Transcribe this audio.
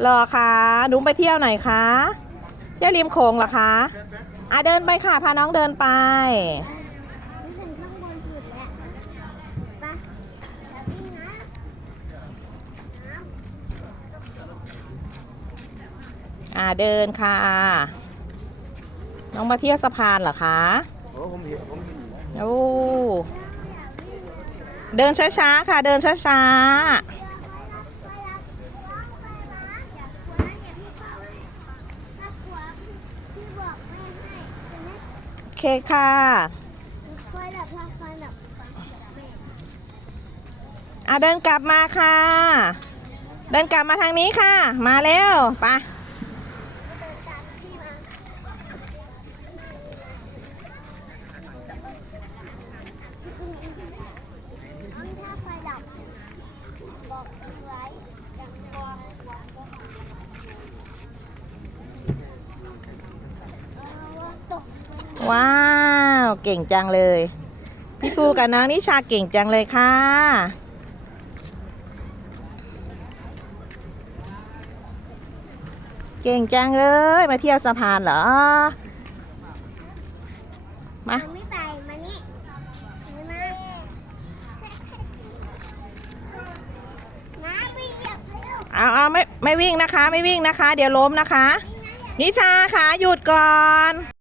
เหรอคะหนูไปเที่ยวไหนคะเที่ยวริมโขงเหรอคะอะเดินไปค่ะพาน้องเดินไปถึงข้างบนสุดแล้วไปอย่าวิ่งนะอ่าเดินค่ะ น้องมาเที่ยวสะพานเหรอคะโอ้ผมเห็นผมเห็นโอ้เดินช้าๆค่ะ เดินช้าอย่ากลัวนะอย่าพี่เข้าให้ถ้ากลัวพี่บอกแม่ให้ใช่ไหม ๆโอ เคค่ะคอยดับพาคอยดับฟังเสียงแม่อะเดินกลับมาค่ะ เดินกลับมาทางนี้ค่ะ มาเร็วไป เดินตามพี่มาน้องถ้าไฟดับ บอกเอาไว้อย่างกลัวเอาว่าตก ว้าว เก่งจังเลย พี่ปูกับน้องนิชาเก่งจังเลยค่ะ เก่งจังเลย มาเที่ยวสะพานเหรอ มามันไม่ไปมานี่มามาน้าไปเหยียบให้ลูกเอาเอาไม่ไม่วิ่งนะคะ ไม่วิ่งนะคะ เดี๋ยวล้มนะคะ นิชาค่ะหยุดก่อน